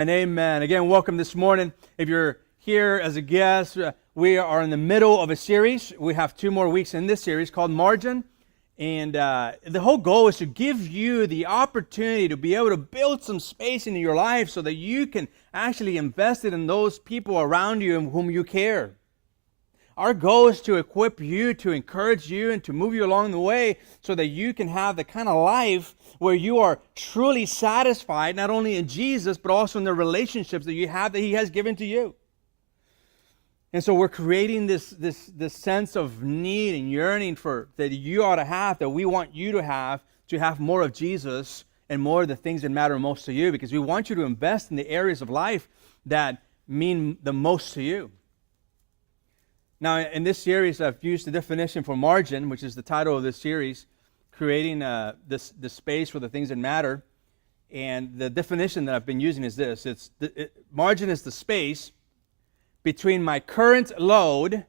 And amen. Again, welcome this morning. If you're here as a guest, we are in the middle of a series. We have 2 more weeks in this series called Margin. And the whole goal is to give you the opportunity to be able to build some space into your life so that you can actually invest it in those people around you and whom you care. Our goal is to equip you, to encourage you, and to move you along the way so that you can have the kind of life where you are truly satisfied, not only in Jesus, but also in the relationships that you have that He has given to you. And so we're creating this sense of need and yearning for that you ought to have, that we want you to have more of Jesus and more of the things that matter most to you, because we want you to invest in the areas of life that mean the most to you. Now, in this series, I've used the definition for margin, which is the title of this series, creating the space for the things that matter. And the definition that I've been using is this. Margin is the space between my current load,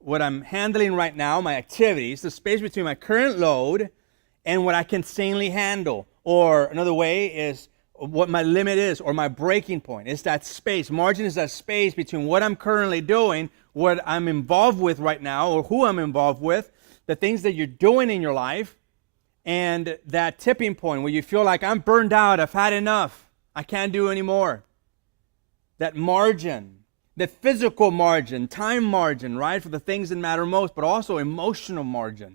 what I'm handling right now, my activities, the space between my current load and what I can sanely handle. Or another way is what my limit is, or my breaking point. It's that space. Margin is that space between what I'm currently doing, what I'm involved with right now, or who I'm involved with, the things that you're doing in your life, and that tipping point where you feel like I'm burned out, I've had enough, I can't do anymore. That margin, that physical margin, time margin, right, for the things that matter most, but also emotional margin.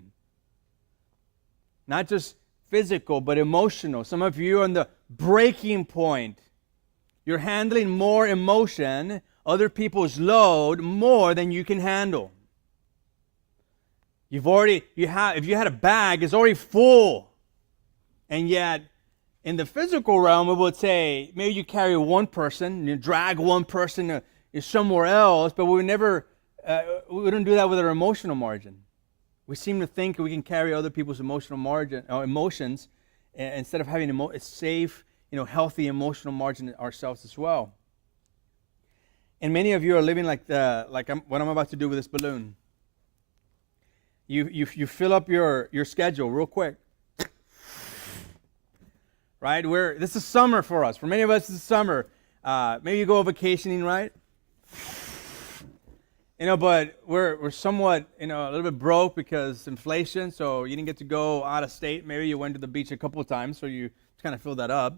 Not just physical, but emotional. Some of you are on the breaking point. You're handling more emotion, other people's load, more than you can handle. If you had a bag, it's already full. And yet, in the physical realm, we would say, maybe you carry one person, you drag one person somewhere else, but we don't do that with our emotional margin. We seem to think we can carry other people's emotional margin, or emotions, instead of having a safe, healthy emotional margin ourselves as well. And many of you are living what I'm about to do with this balloon. You fill up your schedule real quick. Right? This is summer for us. For many of us, this is summer. Maybe you go vacationing, right? But we're somewhat, a little bit broke because inflation, so you didn't get to go out of state. Maybe you went to the beach a couple of times, so you just kind of fill that up.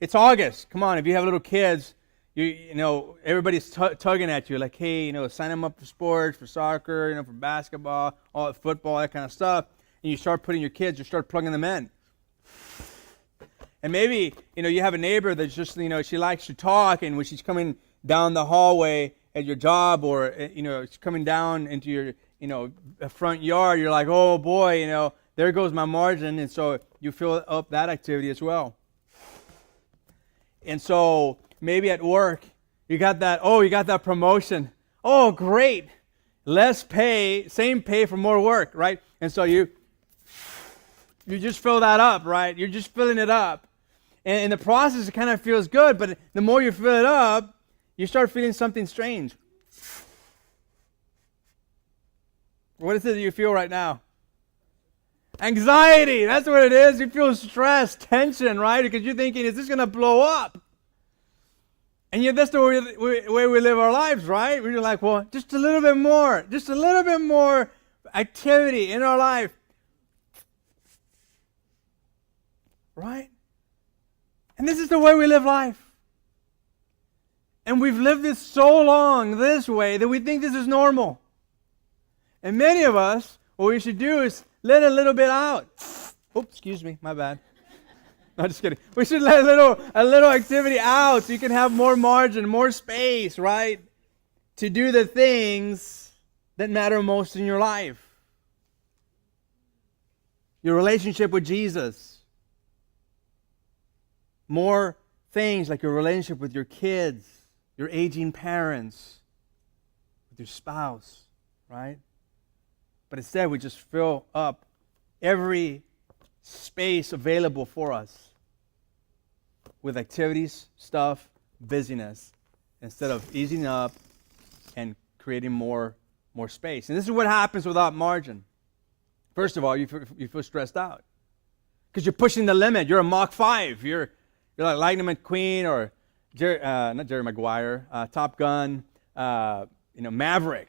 It's August. Come on, if you have little kids, everybody's tugging at you, like, hey, sign them up for sports, for soccer, for basketball, all football, that kind of stuff. And you start putting your kids, you start plugging them in. And maybe, you have a neighbor that's just, she likes to talk, and when she's coming down the hallway at your job, or, she's coming down into your, front yard, you're like, oh boy, there goes my margin. And so you fill up that activity as well. And so maybe at work, you got that promotion. Oh, great. Less pay, same pay for more work, right? And so you just fill that up, right? You're just filling it up. And in the process, it kind of feels good, but the more you fill it up, you start feeling something strange. What is it that you feel right now? Anxiety. That's what it is. You feel stress, tension, right? Because you're thinking, is this going to blow up? And yet that's the way we live our lives, right? We're like, well, just a little bit more activity in our life. Right? And this is the way we live life. And we've lived this so long this way that we think this is normal. And many of us, what we should do is let a little bit out. Oops, excuse me, my bad. No, just kidding. We should let a little activity out so you can have more margin, more space, right? To do the things that matter most in your life. Your relationship with Jesus. More things like your relationship with your kids, your aging parents, with your spouse, right? But instead, we just fill up every space available for us with activities, stuff, busyness, instead of easing up and creating more space. And this is what happens without margin. First of all, you feel stressed out because you're pushing the limit. You're a Mach 5. You're You're like Lightning McQueen or not Jerry Maguire, Top Gun, Maverick.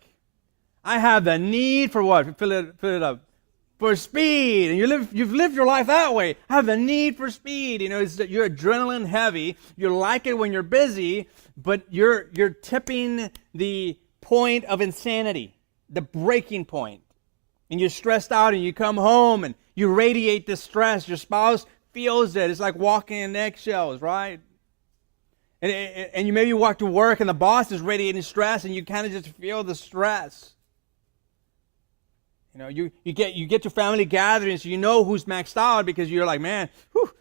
I have the need for what? Fill it up. For speed, and you've lived your life that way. I have the need for speed. It's that you're adrenaline heavy. You like it when you're busy, but you're tipping the point of insanity, the breaking point. And you're stressed out, and you come home, and you radiate this stress. Your spouse feels it. It's like walking in eggshells, right? And you maybe walk to work, and the boss is radiating stress, and you kind of just feel the stress. You get to family gatherings, you know who's maxed out because you're like, man,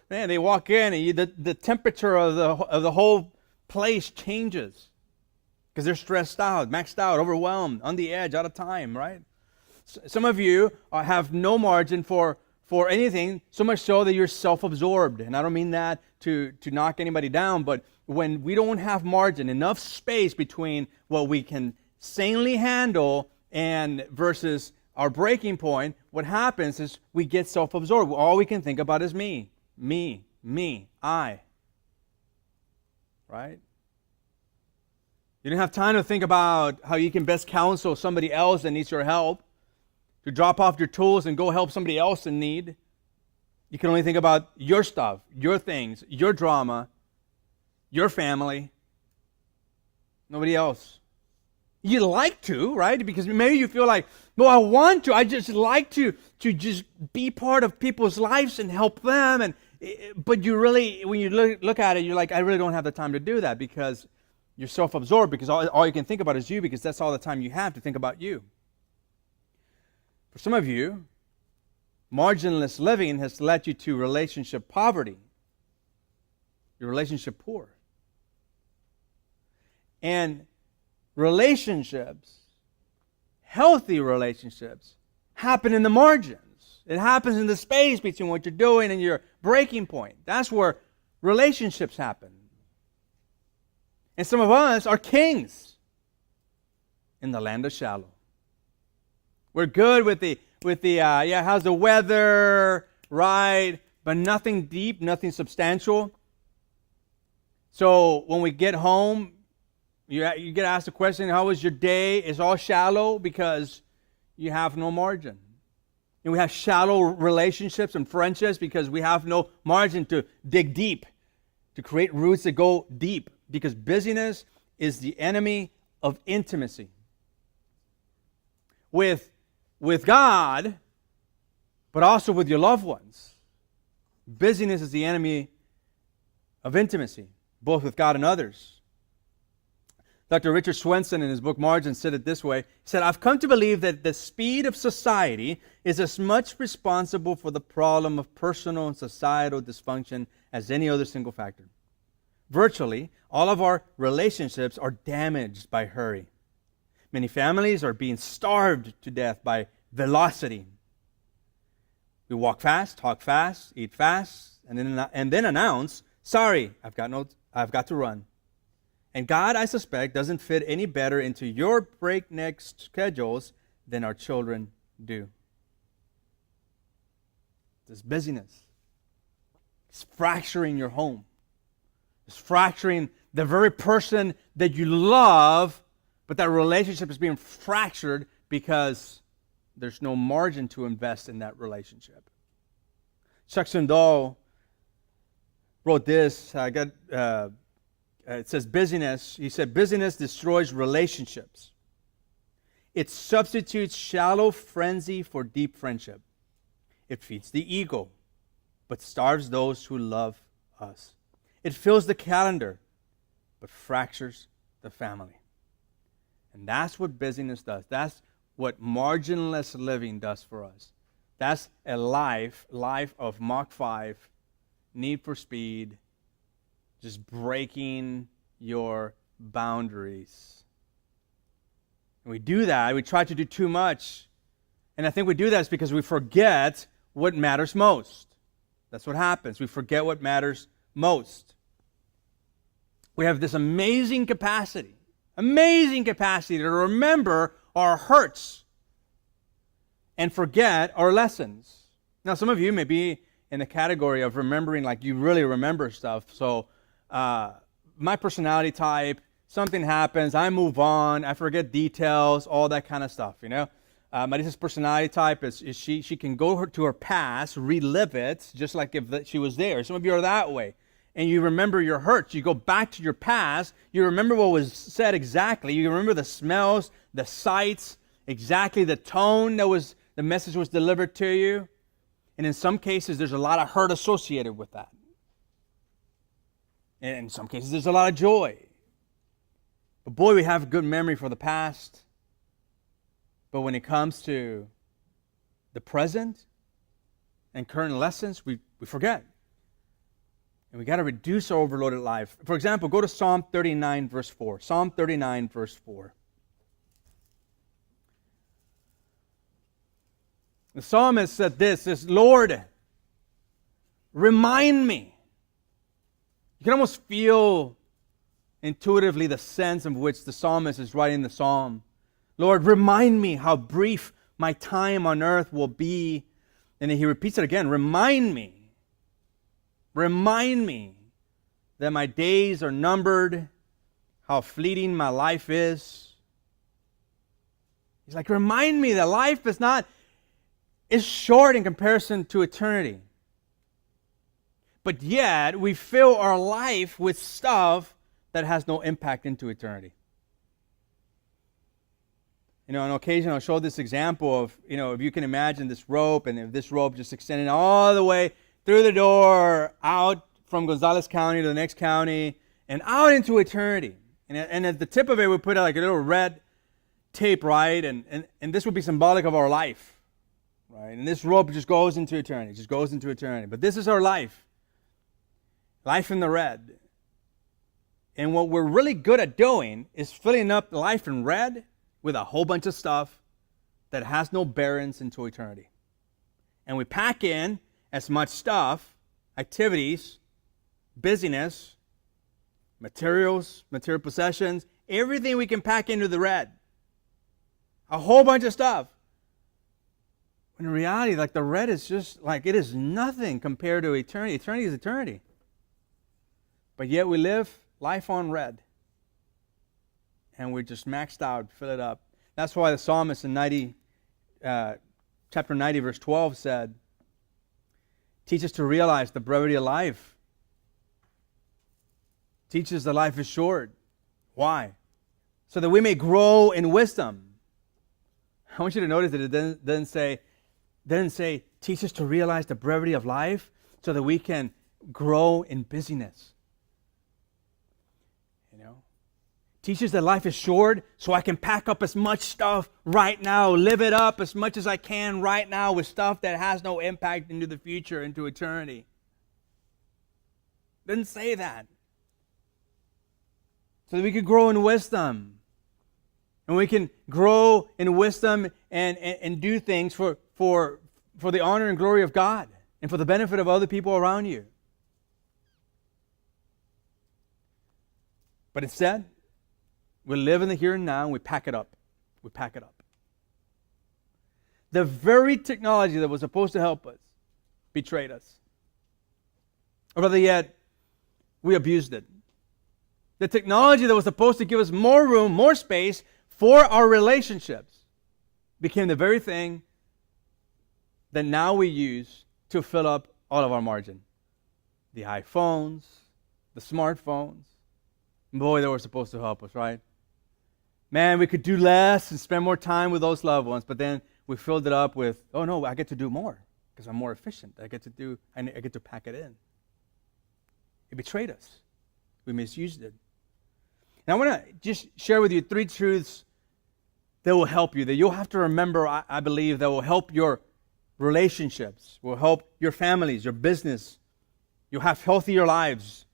they walk in and the temperature of the whole place changes because they're stressed out, maxed out, overwhelmed, on the edge, out of time, right? Some of you have no margin for anything, so much so that you're self-absorbed. And I don't mean that to knock anybody down, but when we don't have margin, enough space between what we can sanely handle and versus our breaking point, what happens is we get self-absorbed. All we can think about is me, I. Right? You don't have time to think about how you can best counsel somebody else that needs your help, to drop off your tools and go help somebody else in need. You can only think about your stuff, your things, your drama, your family, nobody else. You like to, right? Because maybe you feel like, no, I want to. I just like to just be part of people's lives and help them. But you really, when you look at it, you're like, I really don't have the time to do that because you're self-absorbed because all you can think about is you because that's all the time you have to think about you. For some of you, marginless living has led you to relationship poverty. You're relationship poor. And relationships, healthy relationships, happen in the margins. It happens in the space between what you're doing and your breaking point. That's where relationships happen. And some of us are kings in the land of shallow. We're good with the how's the weather, right? But nothing deep, nothing substantial. So when we get home, you get asked the question, how was your day? It's all shallow because you have no margin. And we have shallow relationships and friendships because we have no margin to dig deep, to create roots that go deep. Because busyness is the enemy of intimacy. With God, but also with your loved ones. Busyness is the enemy of intimacy, both with God and others. Dr. Richard Swenson, in his book Margin, said it this way. He said, I've come to believe that the speed of society is as much responsible for the problem of personal and societal dysfunction as any other single factor. Virtually, all of our relationships are damaged by hurry. Many families are being starved to death by velocity. We walk fast, talk fast, eat fast, and then announce, sorry, I've got to run. And God, I suspect, doesn't fit any better into your breakneck schedules than our children do. This busyness is fracturing your home. It's fracturing the very person that you love, but that relationship is being fractured because there's no margin to invest in that relationship. Chuck Swindoll wrote this. It says busyness. He said, busyness destroys relationships. It substitutes shallow frenzy for deep friendship. It feeds the ego, but starves those who love us. It fills the calendar, but fractures the family. And that's what busyness does. That's what marginless living does for us. That's a life of Mach 5, need for speed, just breaking your boundaries. And we do that. We try to do too much. And I think we do that because we forget what matters most. That's what happens. We forget what matters most. We have this amazing capacity to remember our hurts and forget our lessons. Now, some of you may be in the category of remembering, like you really remember stuff. So my personality type, something happens, I move on, I forget details, all that kind of stuff, you know. Marissa's personality type is she can go to her past, relive it, just like if she was there. Some of you are that way. And you remember your hurts. You go back to your past. You remember what was said exactly. You remember the smells, the sights, exactly the tone that the message was delivered to you. And in some cases, there's a lot of hurt associated with that. And in some cases, there's a lot of joy. But boy, we have a good memory for the past. But when it comes to the present and current lessons, we forget. And we got to reduce our overloaded life. For example, go to Psalm 39, verse 4. Psalm 39, verse 4. The psalmist said this, says, Lord, remind me. You can almost feel intuitively the sense in which the psalmist is writing the psalm. Lord, remind me how brief my time on earth will be. And then he repeats it again. Remind me that my days are numbered, how fleeting my life is. He's like, remind me that life is short in comparison to eternity. But yet, we fill our life with stuff that has no impact into eternity. You know, on occasion, I'll show this example of, you know, if you can imagine this rope, and if this rope just extended all the way through the door, out from Gonzales County to the next county, and out into eternity. And at the tip of it, we put like a little red tape, right? And this would be symbolic of our life, right? And this rope just goes into eternity, But this is our life. Life in the red. And what we're really good at doing is filling up life in red with a whole bunch of stuff that has no bearings into eternity. And we pack in as much stuff, activities, busyness, material possessions, everything we can pack into the red. A whole bunch of stuff. When in reality, like the red is just like, it is nothing compared to eternity. Eternity is eternity. But yet we live life on red. And we're just maxed out, fill it up. That's why the psalmist in chapter 90, verse 12 said, teach us to realize the brevity of life. Teach us that life is short. Why? So that we may grow in wisdom. I want you to notice that it doesn't say, teach us to realize the brevity of life so that we can grow in busyness. Teach us that life is short so I can pack up as much stuff right now, live it up as much as I can right now with stuff that has no impact into the future, into eternity. Didn't say that. So that we can grow in wisdom. And we can grow in wisdom and do things for the honor and glory of God and for the benefit of other people around you. But instead, we live in the here and now, and we pack it up. The very technology that was supposed to help us betrayed us. Or rather yet, we abused it. The technology that was supposed to give us more room, more space for our relationships became the very thing that now we use to fill up all of our margin. The iPhones, the smartphones. Boy, they were supposed to help us, right? Man, we could do less and spend more time with those loved ones, but then we filled it up with, oh no, I get to do more because I'm more efficient. I get to pack it in. It betrayed us. We misused it. And I want to just share with you 3 truths that will help you, that you'll have to remember, I believe, that will help your relationships, will help your families, your business. You'll have healthier lives,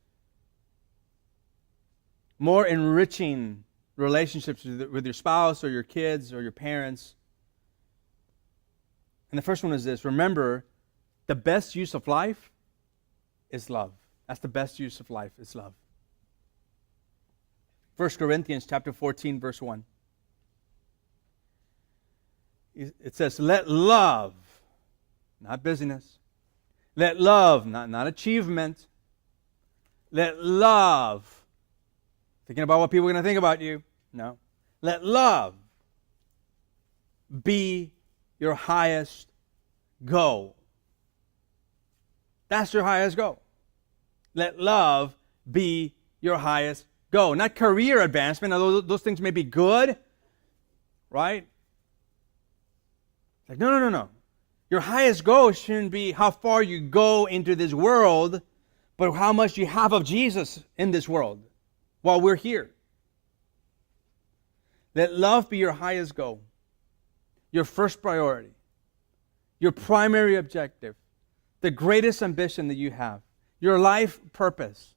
more enriching relationships with your spouse or your kids or your parents. And the first one is this: remember, the best use of life is love. That's the best use of life, is love. 1 Corinthians chapter 14, verse 1. It says, let love, not busyness, Let love, not achievement, let love, thinking about what people are going to think about you. No. Let love be your highest goal. That's your highest goal. Let love be your highest goal. Not career advancement, although those things may be good, right? Like, no. Your highest goal shouldn't be how far you go into this world, but how much you have of Jesus in this world while we're here. Let love be your highest goal, your first priority, your primary objective, the greatest ambition that you have, your life purpose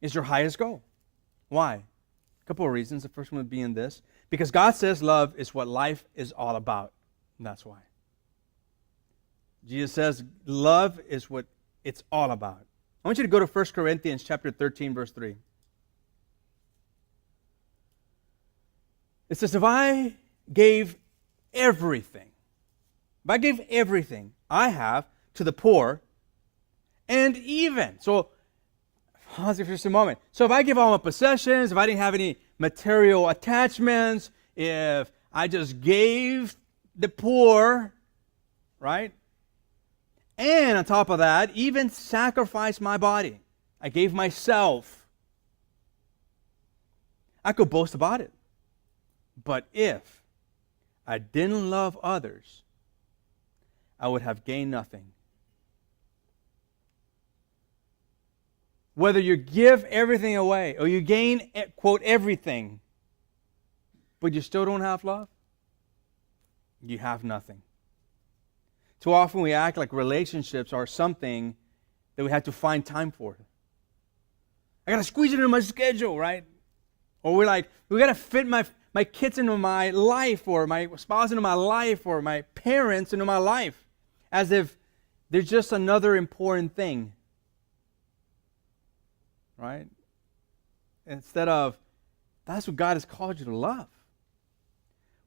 is your highest goal. Why? A couple of reasons. The first one would be in this. Because God says love is what life is all about. And that's why. Jesus says love is what it's all about. I want you to go to 1 Corinthians chapter 13, verse 3. It says, if I gave everything I have to the poor, and even, so pause it for just a moment. So if I give all my possessions, if I didn't have any material attachments, if I just gave the poor, right? And on top of that, even sacrificed my body. I gave myself. I could boast about it. But if I didn't love others, I would have gained nothing. Whether you give everything away or you gain, quote, everything, but you still don't have love, you have nothing. Too often we act like relationships are something that we have to find time for. I got to squeeze it into my schedule, right? Or we're like, we got to fit my kids into my life, or my spouse into my life, or my parents into my life, as if they're just another important thing. Right? Instead of, that's what God has called you to love.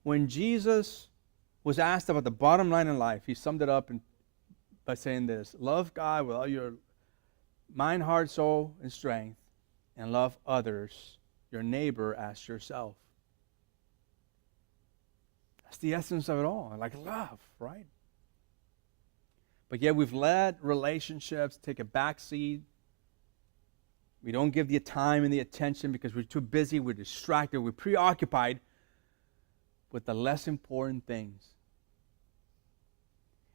When Jesus was asked about the bottom line in life, he summed it up by saying this: love God with all your mind, heart, soul, and strength, and love others, your neighbor, as yourself. That's the essence of it all, like love, right? But yet we've let relationships take a back seat. We don't give the time and the attention because we're too busy, we're distracted, we're preoccupied with the less important things.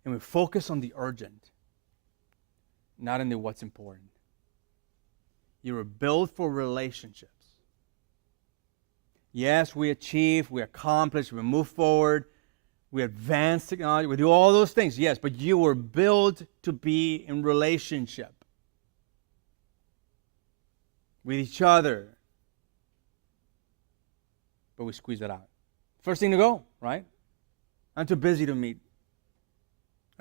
And we focus on the urgent, not on the what's important. You were built for relationships. Yes, we achieve, we accomplish, we move forward, we advance technology, we do all those things, yes, but you were built to be in relationship with each other. But we squeeze it out. First thing to go, right? I'm too busy to meet.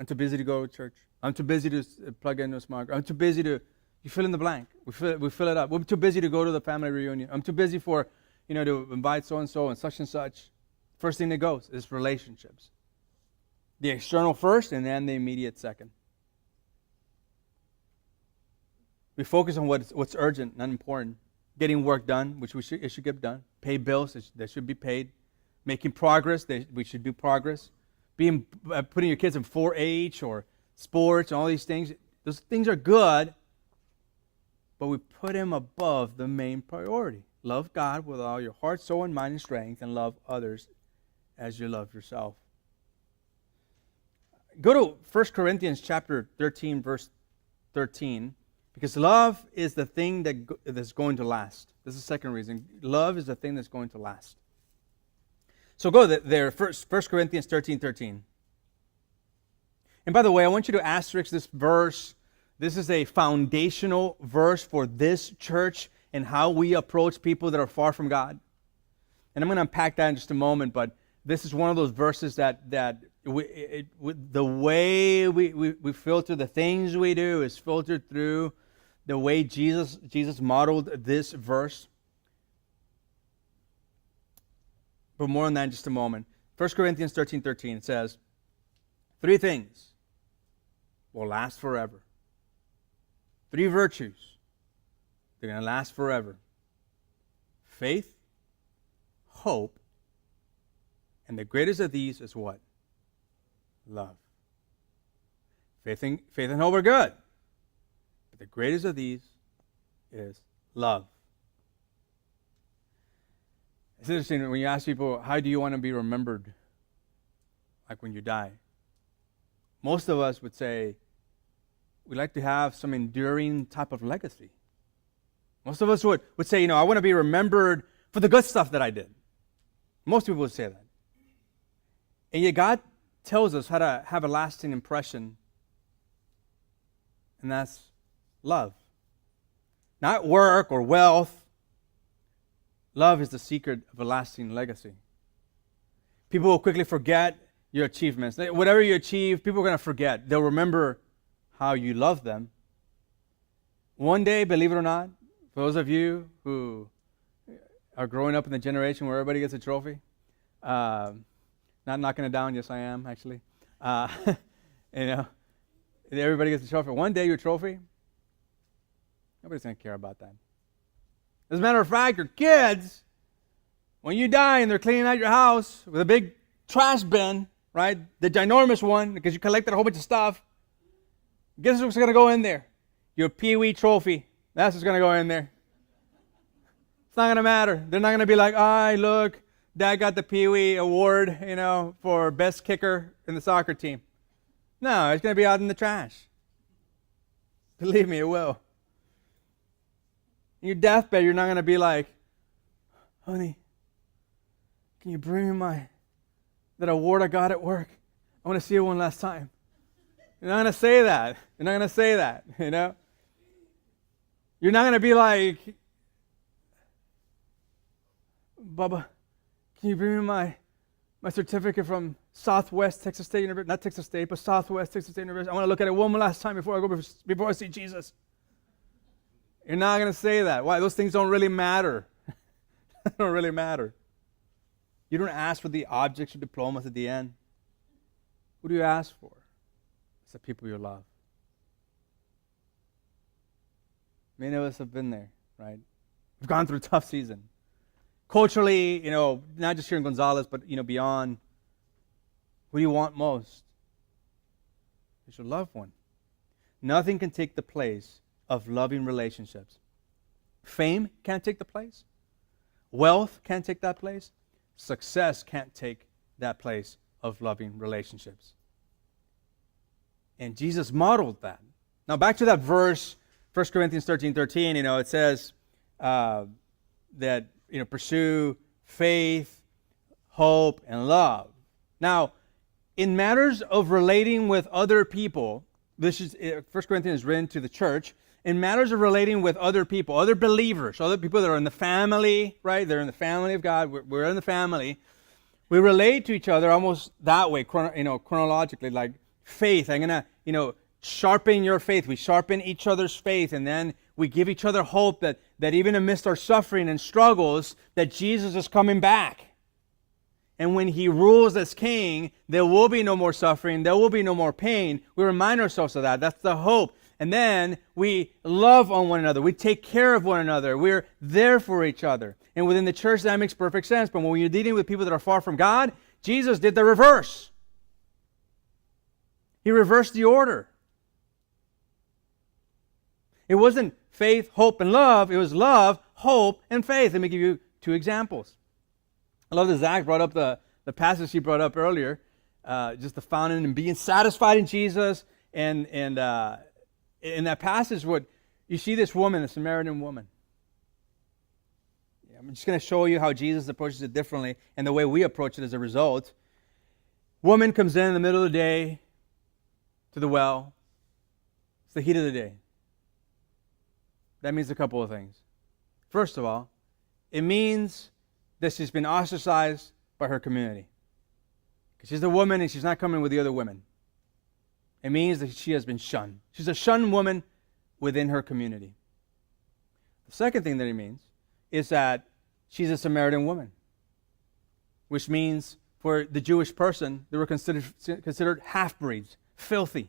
I'm too busy to go to church. I'm too busy to plug into a smart. I'm too busy to, you fill in the blank. We fill it up. We're too busy to go to the family reunion. I'm too busy for, to invite so-and-so and such. First thing that goes is relationships. The external first and then the immediate second. We focus on what's urgent, not important. Getting work done, which it should get done. Pay bills, that should be paid. Making progress, we should do progress. Putting your kids in 4-H or sports and all these things. Those things are good, but we put them above the main priority. Love God with all your heart, soul, and mind and strength, and love others as you love yourself. Go to 1 Corinthians chapter 13, verse 13. Because love is the thing that's going to last. This is the second reason. Love is the thing that's going to last. So go there, 1 Corinthians 13:13. And by the way, I want you to asterisk this verse. This is a foundational verse for this church and how we approach people that are far from God. And I'm going to unpack that in just a moment, but this is one of those verses that the way we filter the things we do is filtered through the way Jesus modeled this verse. But more on that in just a moment. 1 Corinthians 13:13, it says, 3 things will last forever. 3 virtues. They're going to last forever. Faith, hope, and the greatest of these is what? Love. Faith and hope are good. But the greatest of these is love. It's interesting when you ask people, how do you want to be remembered? Like when you die. Most of us would say, we'd like to have some enduring type of legacy. Most of us would say, I want to be remembered for the good stuff that I did. Most people would say that. And yet God tells us how to have a lasting impression, and that's love. Not work or wealth. Love is the secret of a lasting legacy. People will quickly forget your achievements. Whatever you achieve, people are going to forget. They'll remember how you love them. One day, believe it or not, for those of you who are growing up in the generation where everybody gets a trophy, not knocking it down, yes I am, actually. Everybody gets a trophy. One day your trophy, nobody's going to care about that. As a matter of fact, your kids, when you die and they're cleaning out your house with a big trash bin, right, the ginormous one, because you collected a whole bunch of stuff, guess what's going to go in there? Your Pee Wee trophy. That's what's going to go in there. It's not going to matter. They're not going to be like, look, Dad got the Pee Wee award, for best kicker in the soccer team. No, it's going to be out in the trash. Believe me, it will. In your deathbed, you're not going to be like, honey, can you bring me that award I got at work? I want to see it one last time. You're not going to say that. You're not going to say that, You're not going to be like, Bubba, can you bring me my certificate from Southwest Texas State University? Not Texas State, but Southwest Texas State University. I want to look at it one last time before I see Jesus. You're not going to say that. Why? Those things don't really matter. They don't really matter. You don't ask for the objects or diplomas at the end. What do you ask for? It's the people you love. Many of us have been there, right? We've gone through a tough season. Culturally, not just here in Gonzales, but, beyond. What do you want most? It's your loved one. Nothing can take the place of loving relationships. Fame can't take the place. Wealth can't take that place. Success can't take that place of loving relationships. And Jesus modeled that. Now back to that verse, 1 Corinthians 13:13, it says that, pursue faith, hope, and love. Now, in matters of relating with other people, this is 1 Corinthians is written to the church. In matters of relating with other people, other believers, other people that are in the family, right? They're in the family of God. We're in the family. We relate to each other almost that way, chronologically, like faith. I'm going to, sharpen your faith. We sharpen each other's faith, and then we give each other hope that even amidst our suffering and struggles, that Jesus is coming back. And when he rules as king, there will be no more suffering. There will be no more pain. We remind ourselves of that. That's the hope. And then we love on one another. We take care of one another. We're there for each other. And within the church, that makes perfect sense. But when you're dealing with people that are far from God, Jesus did the reverse. He reversed the order. It wasn't faith, hope, and love. It was love, hope, and faith. Let me give you 2 examples. I love that Zach brought up the passage he brought up earlier, just the fountain and being satisfied in Jesus. And in that passage, what you see this woman, a Samaritan woman. I'm just going to show you how Jesus approaches it differently and the way we approach it as a result. Woman comes in the middle of the day to the well. It's the heat of the day. That means a couple of things. First of all, it means that she's been ostracized by her community. Because she's a woman and she's not coming with the other women. It means that she has been shunned. She's a shunned woman within her community. The second thing that it means is that she's a Samaritan woman, which means for the Jewish person, they were considered half-breeds, filthy.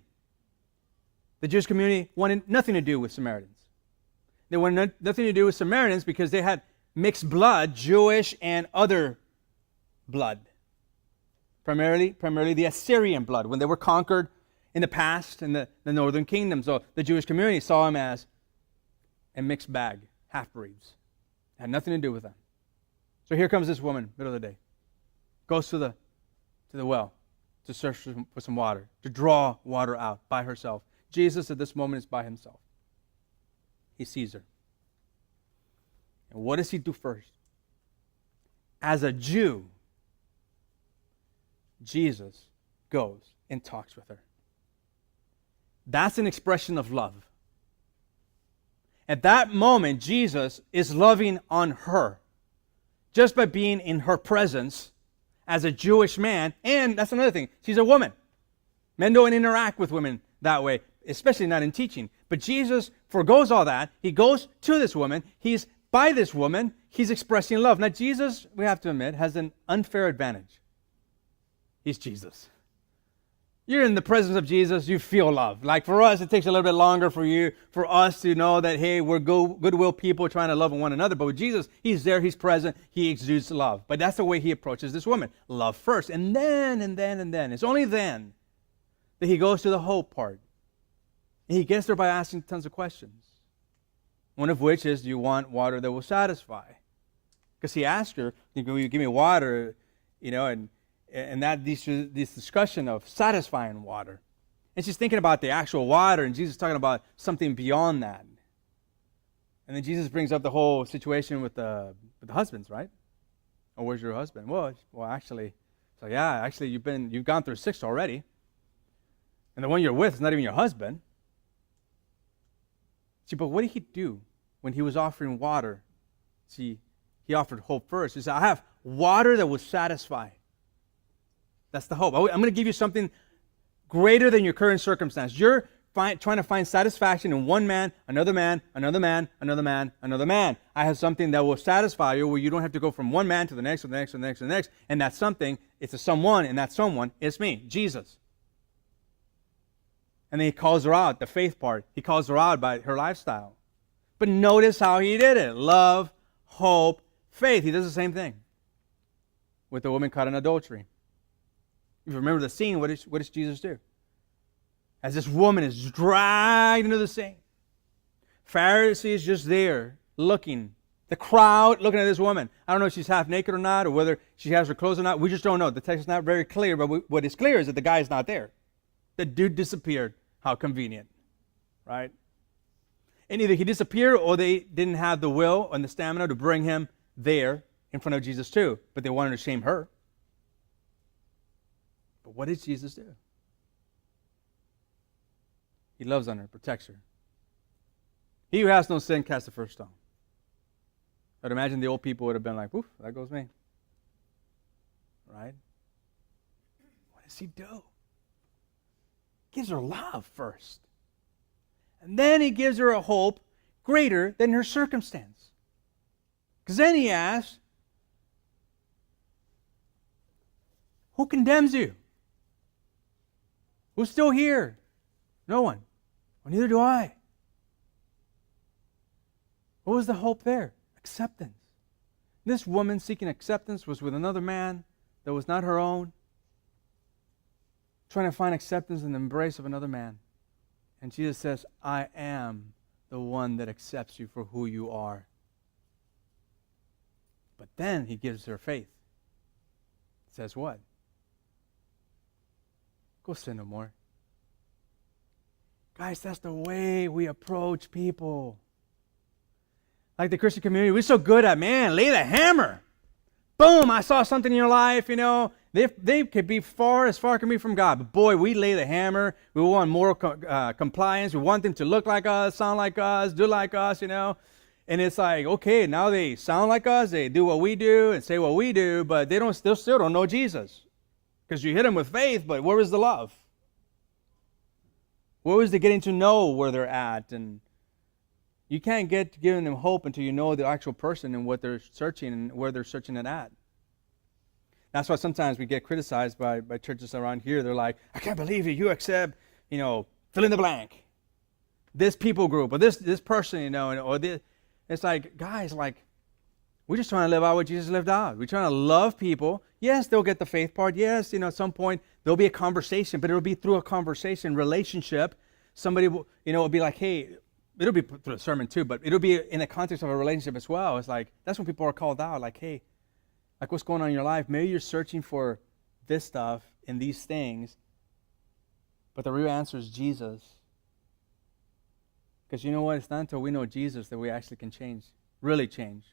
The Jewish community wanted nothing to do with Samaritans. They wanted nothing to do with Samaritans because they had mixed blood, Jewish and other blood. Primarily the Assyrian blood, when they were conquered in the past in the northern kingdom. So the Jewish community saw them as a mixed bag, half-breeds. Had nothing to do with them. So here comes this woman, middle of the day. Goes to the well to search for some water, to draw water out by herself. Jesus at this moment is by himself. He sees her. And what does he do first? As a Jew, Jesus goes and talks with her. That's an expression of love. At that moment, Jesus is loving on her just by being in her presence as a Jewish man. And that's another thing. She's a woman. Men don't interact with women that way, especially not in teaching. But Jesus forgoes all that. He goes to this woman. He's by this woman. He's expressing love. Now, Jesus, we have to admit, has an unfair advantage. He's Jesus. You're in the presence of Jesus, you feel love. Like for us, it takes a little bit longer for us to know that, hey, we're goodwill people trying to love one another. But with Jesus, he's there, he's present, he exudes love. But that's the way he approaches this woman. Love first, and then. It's only then that he goes to the hope part. And he gets there by asking tons of questions. One of which is, do you want water that will satisfy? Because he asked her, will you give me water, and that this discussion of satisfying water. And she's thinking about the actual water, and Jesus is talking about something beyond that. And then Jesus brings up the whole situation with the husbands, right? Oh, where's your husband? Well, actually, so yeah, actually you've gone through 6 already. And the one you're with is not even your husband. See, but what did he do when he was offering water? See, he offered hope first. He said, I have water that will satisfy. That's the hope. I'm going to give you something greater than your current circumstance. You're trying to find satisfaction in one man, another man, another man, another man, another man. I have something that will satisfy you where you don't have to go from one man to the next, to the next, to the next, to the next. And that something, it's a someone, and that someone is me, Jesus. And then he calls her out, the faith part. He calls her out by her lifestyle. But notice how he did it. Love, hope, faith. He does the same thing with the woman caught in adultery. If you remember the scene, what does Jesus do? As this woman is dragged into the scene, Pharisees just there looking, the crowd looking at this woman. I don't know if she's half naked or not, or whether she has her clothes or not. We just don't know. The text is not very clear, but what is clear is that the guy is not there. The dude disappeared. How convenient, right? And either he disappeared or they didn't have the will and the stamina to bring him there in front of Jesus too, but they wanted to shame her. But what did Jesus do? He loves on her, protects her. He who has no sin cast the first stone. I'd imagine the old people would have been like, "Oof, there goes me." Right? What does he do? He gives her love first. And then he gives her a hope greater than her circumstance. Because then he asks, who condemns you? Who's still here? No one. Well, neither do I. What was the hope there? Acceptance. This woman seeking acceptance was with another man that was not her own, trying to find acceptance in the embrace of another man. And Jesus says, I am the one that accepts you for who you are. But then he gives her faith. Says what? Go sin no more. Guys, that's the way we approach people. Like the Christian community, we're so good at, man, lay the hammer. Boom, I saw something in your life, They could be as far can be from God. But boy, we lay the hammer. We want moral compliance. We want them to look like us, sound like us, do like us, And it's like, okay, now they sound like us. They do what we do and say what we do, but they still don't know Jesus. Because you hit them with faith, but where is the love? Where is the getting to know where they're at? And you can't get to giving them hope until you know the actual person and what they're searching and where they're searching it at. That's why sometimes we get criticized by churches around here. They're like, I can't believe it. You accept, fill in the blank. this people group or this person, you know, or this. It's like, guys, like, we're just trying to live out what Jesus lived out. We're trying to love people. Yes, they'll get the faith part. Yes, you know, at some point there'll be a conversation, but it'll be through a conversation, relationship. Somebody will, you know, it'll be like, hey, it'll be through a sermon too, but it'll be in the context of a relationship as well. It's like, that's when people are called out, like, hey, like, what's going on in your life? Maybe you're searching for this stuff and these things, but the real answer is Jesus. Because you know what? It's not until we know Jesus that we actually can change, really change,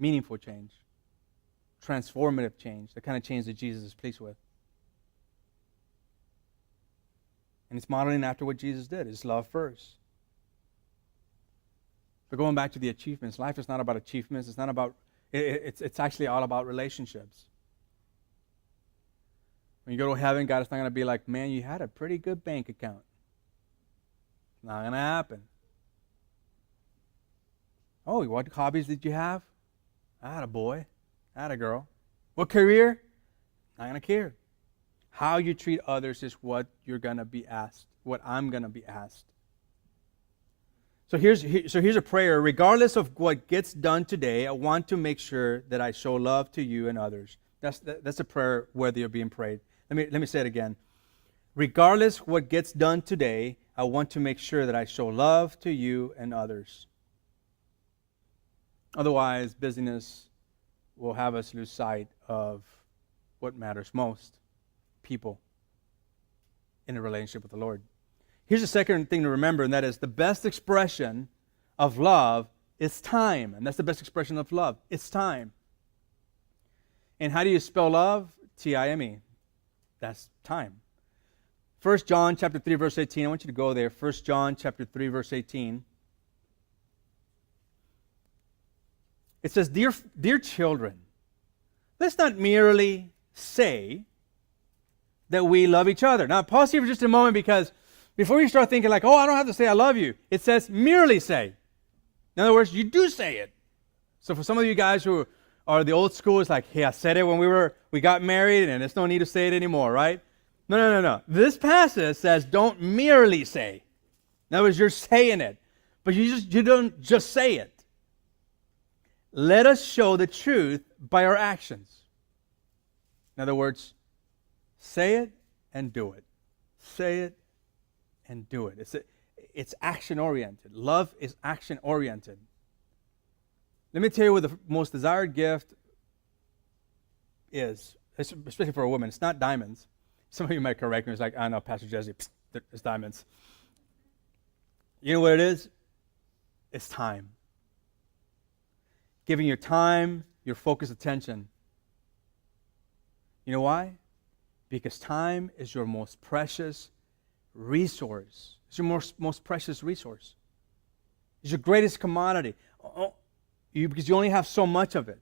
meaningful change, transformative change, the kind of change that Jesus is pleased with. And it's modeling after what Jesus did. It's love first. But going back to the achievements, life is not about achievements. It's not about, it's actually all about relationships. When you go to heaven, God is not going to be like, man, you had a pretty good bank account. It's not going to happen. Oh, what hobbies did you have? I had a boy. I had a girl. What career? Not going to care. How you treat others is what you're going to be asked, what I'm going to be asked. So here's a prayer. Regardless of what gets done today, I want to make sure that I show love to you and others. That's a prayer whether you're being prayed. Let me say it again. Regardless what gets done today, I want to make sure that I show love to you and others. Otherwise, busyness will have us lose sight of what matters most, people in a relationship with the Lord. Here's the second thing to remember, and that is the best expression of love is time. And that's the best expression of love. It's time. And how do you spell love? T-I-M-E. That's time. 1 John chapter 3, verse 18. I want you to go there. 1 John chapter 3, verse 18. It says, Dear children, let's not merely say that we love each other. Now, pause here for just a moment, because before you start thinking like, oh, I don't have to say I love you, it says merely say. In other words, you do say it. So for some of you guys who are the old school, it's like, hey, I said it when we got married, and there's no need to say it anymore, right? No. This passage says don't merely say. In other words, you're saying it, but you don't just say it. Let us show the truth by our actions. In other words, say it and do it. Say it and do it. It's action-oriented. Love is action-oriented. Let me tell you what the most desired gift is, especially for a woman. It's not diamonds. Some of you might correct me. It's like, I know, Pastor Jesse, it's diamonds. You know what it is? It's time. Giving your time, your focused attention. You know why? Because time is your most precious resource. It's your most precious resource. It's your greatest commodity. Because you only have so much of it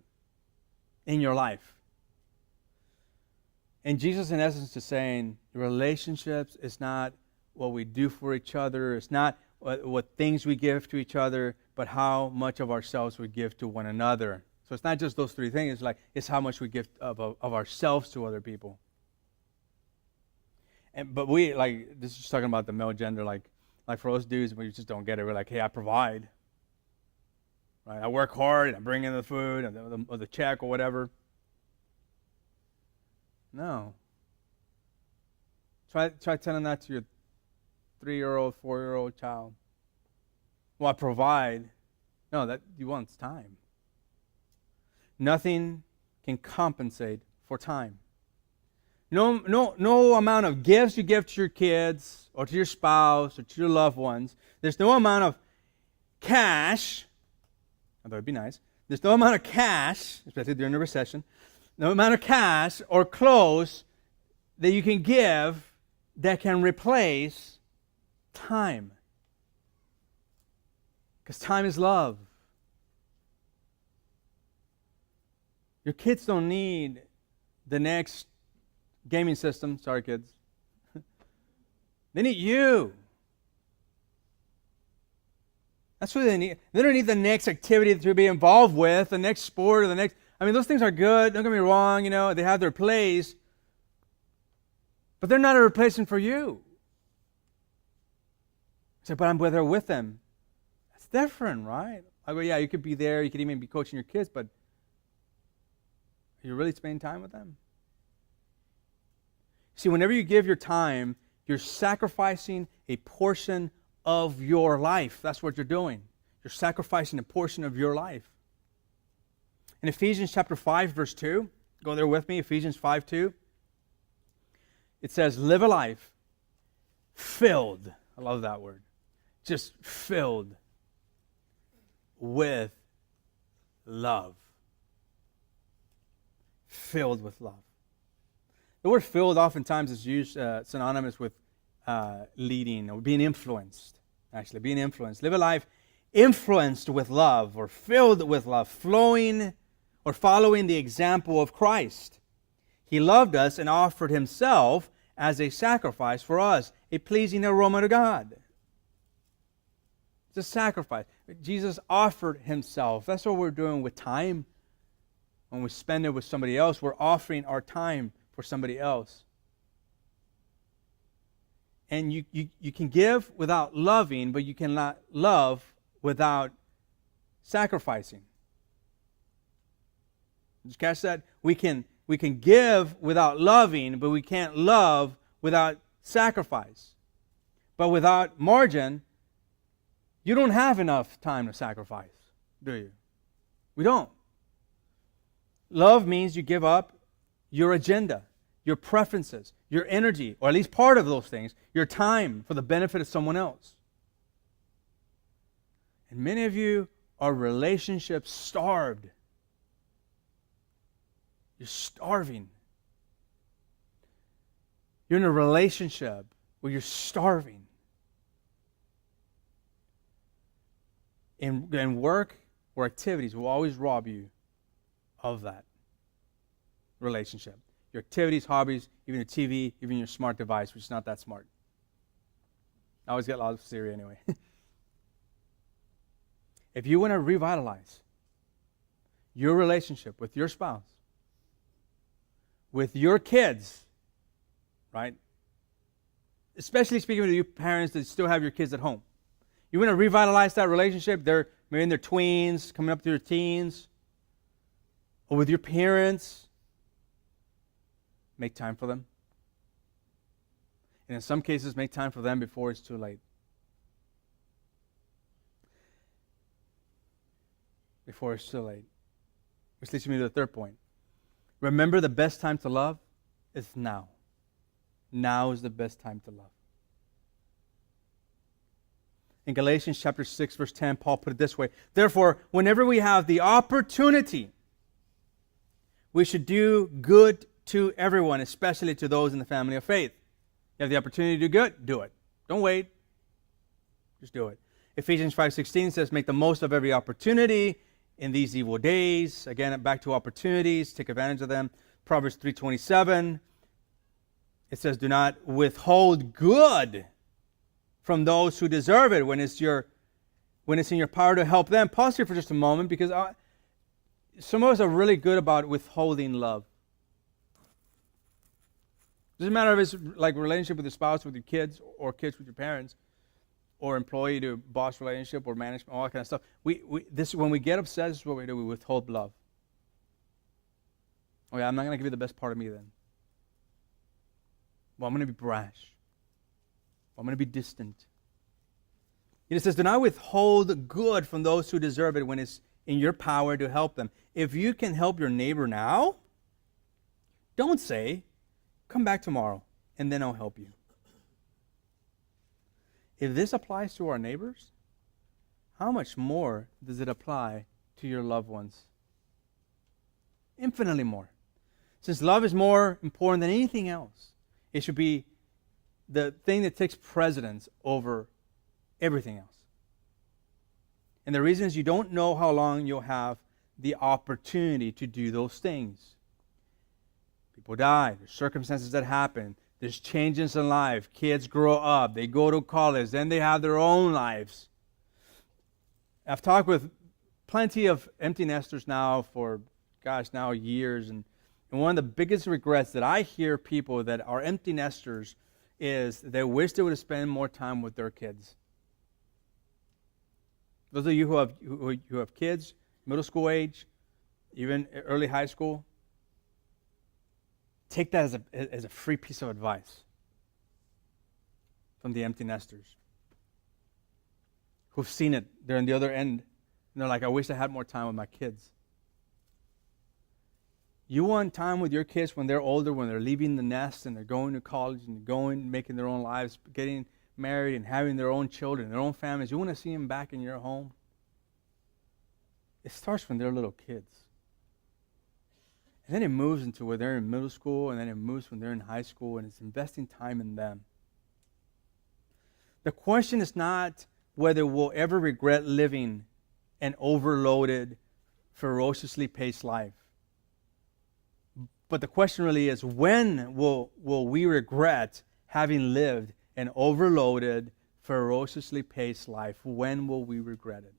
in your life. And Jesus, in essence, is saying relationships is not what we do for each other. It's not what things we give to each other, but how much of ourselves we give to one another. So it's not just those three things. It's how much we give of ourselves to other people. But we, like, this is talking about the male gender, like for those dudes, we just don't get it. We're like, hey, I provide. Right? I work hard, and I bring in the food, or the check, or whatever. No. Try telling that to your 3-year-old, 4-year-old child. Well, I provide. No, that you want time. Nothing can compensate for time. No amount of gifts you give to your kids or to your spouse or to your loved ones. There's no amount of cash, although it'd be nice. There's no amount of cash, especially during the recession, no amount of cash or clothes that you can give that can replace time. Because time is love. Your kids don't need the next gaming system. Sorry, kids. They need you. That's what they need. They don't need the next activity to be involved with, the next sport, or the next. I mean, those things are good. Don't get me wrong. You know, they have their place. But they're not a replacement for you. Say, but I'm there with them. That's different, right? I go, yeah, you could be there. You could even be coaching your kids, but are you really spending time with them? See, whenever you give your time, you're sacrificing a portion of your life. That's what you're doing. You're sacrificing a portion of your life. In Ephesians chapter 5, verse 2, go there with me, Ephesians 5:2. It says, live a life filled, I love that word, just filled with love. Filled with love. The word filled oftentimes is used synonymous with leading or being influenced. Actually, being influenced. Live a life influenced with love or filled with love, flowing or following the example of Christ. He loved us and offered himself as a sacrifice for us, a pleasing aroma to God. It's a sacrifice. Jesus offered himself. That's what we're doing with time. When we spend it with somebody else, we're offering our time for somebody else. And you can give without loving, but you cannot love without sacrificing. Did you catch that? We can give without loving, but we can't love without sacrifice. But without margin, you don't have enough time to sacrifice, do you? We don't. Love means you give up your agenda, your preferences, your energy, or at least part of those things, your time for the benefit of someone else. And many of you are relationship starved. You're starving. You're in a relationship where you're starving. And work or activities will always rob you of that relationship. Your activities, hobbies, even your TV, even your smart device, which is not that smart. I always get lots of Siri anyway. If you want to revitalize your relationship with your spouse, with your kids, right? Especially speaking to you parents that still have your kids at home. You want to revitalize that relationship, they're maybe in their tweens, coming up to their teens, or with your parents, make time for them. And in some cases, make time for them before it's too late. Before it's too late. Which leads me to the third point. Remember, the best time to love is now. Now is the best time to love. In Galatians chapter 6, verse 10, Paul put it this way. Therefore, whenever we have the opportunity, we should do good to everyone, especially to those in the family of faith. You have the opportunity to do good, do it. Don't wait. Just do it. Ephesians 5:16 says, make the most of every opportunity in these evil days. Again, back to opportunities. Take advantage of them. Proverbs 3:27. It says, do not withhold good from those who deserve it when it's in your power to help them. Pause here for just a moment, because some of us are really good about withholding love. Doesn't matter if it's like relationship with your spouse, with your kids, or kids with your parents, or employee to boss relationship, or management, all that kind of stuff. When we get upset, this is what we do. We withhold love. Oh yeah, I'm not going to give you the best part of me then. Well, I'm going to be brash. Well, I'm going to be distant. And it says, do not withhold good from those who deserve it when it's in your power to help them. If you can help your neighbor now, don't say, come back tomorrow, and then I'll help you. If this applies to our neighbors, how much more does it apply to your loved ones? Infinitely more. Since love is more important than anything else, it should be the thing that takes precedence over everything else. And the reason is you don't know how long you'll have the opportunity to do those things. People die. There's circumstances that happen. There's changes in life. Kids grow up. They go to college. Then they have their own lives. I've talked with plenty of empty nesters now for, now years. And one of the biggest regrets that I hear people that are empty nesters is they wish they would have spent more time with their kids. Those of you who have kids, middle school age, even early high school, take that as a free piece of advice from the empty nesters who've seen it. They're on the other end, and they're like, I wish I had more time with my kids. You want time with your kids when they're older, when they're leaving the nest and they're going to college and making their own lives, getting married and having their own children, their own families. You want to see them back in your home? It starts when they're little kids. And then it moves into where they're in middle school, and then it moves when they're in high school, and it's investing time in them. The question is not whether we'll ever regret living an overloaded, ferociously paced life. But the question really is, when will we regret having lived an overloaded, ferociously paced life? When will we regret it?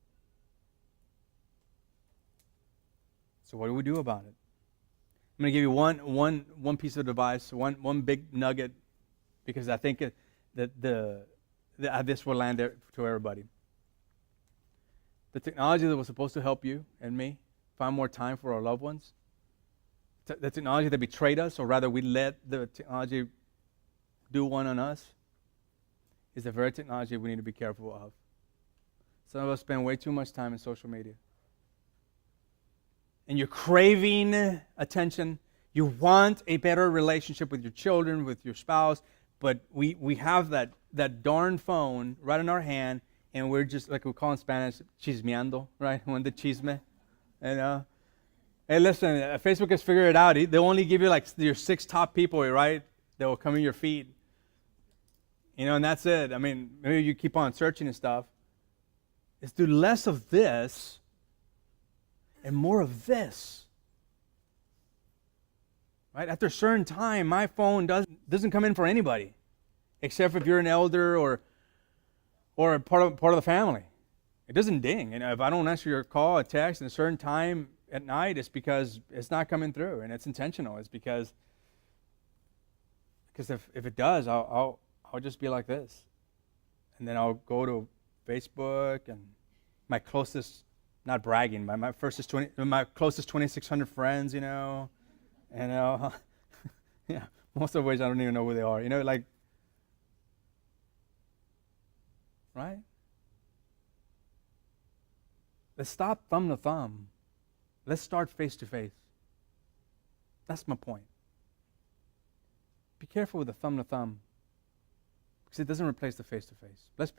So what do we do about it? I'm going to give you one piece of advice, one big nugget, because I think that this will land there to everybody. The technology that was supposed to help you and me find more time for our loved ones, the technology that betrayed us, or rather we let the technology do one on us, is the very technology we need to be careful of. Some of us spend way too much time in social media. And you're craving attention. You want a better relationship with your children, with your spouse, but we have that darn phone right in our hand, and we're just, like we call in Spanish, chismeando, right? When the chisme, you know. Hey, listen, Facebook has figured it out. They'll only give you like your 6 top people, right, that will come in your feed. You know, and that's it. I mean, maybe you keep on searching and stuff. It's do less of this and more of this. Right? After a certain time, my phone doesn't come in for anybody, except if you're an elder or a part of the family. It doesn't ding. And if I don't answer your call, a text, at a certain time at night, it's because it's not coming through, and it's intentional. It's because if it does, I'll just be like this, and then I'll go to Facebook and my closest. Not bragging, my closest 2,600 friends, you know, and yeah, most of which I don't even know who they are, you know, like, right? Let's stop thumb to thumb. Let's start face to face. That's my point. Be careful with the thumb to thumb, because it doesn't replace the face to face. Let's pray.